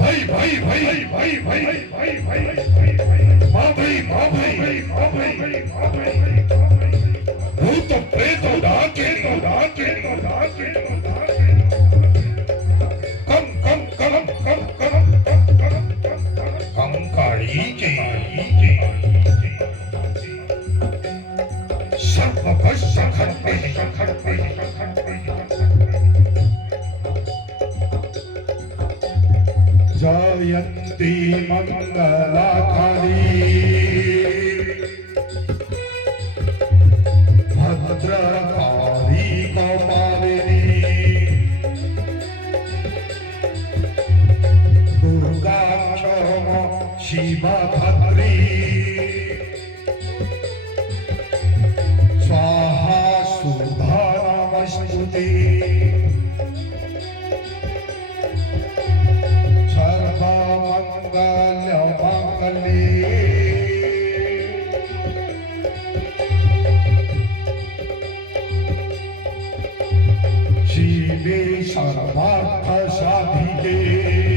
भाई भाई भाई भाई भाई भाई भाई माँ भाई माँ भाई माँ भाई माँ भाई भूत प्रेत डाके कम कम कम कम कम कम काली के सर्व जयंती मंगलाकाली भद्रकाली कौमालिनी दुर्गा क्षमा शिवा भद्री स्वाहा सुधा नमस्तुते शिवे सर्वार्थ साधिके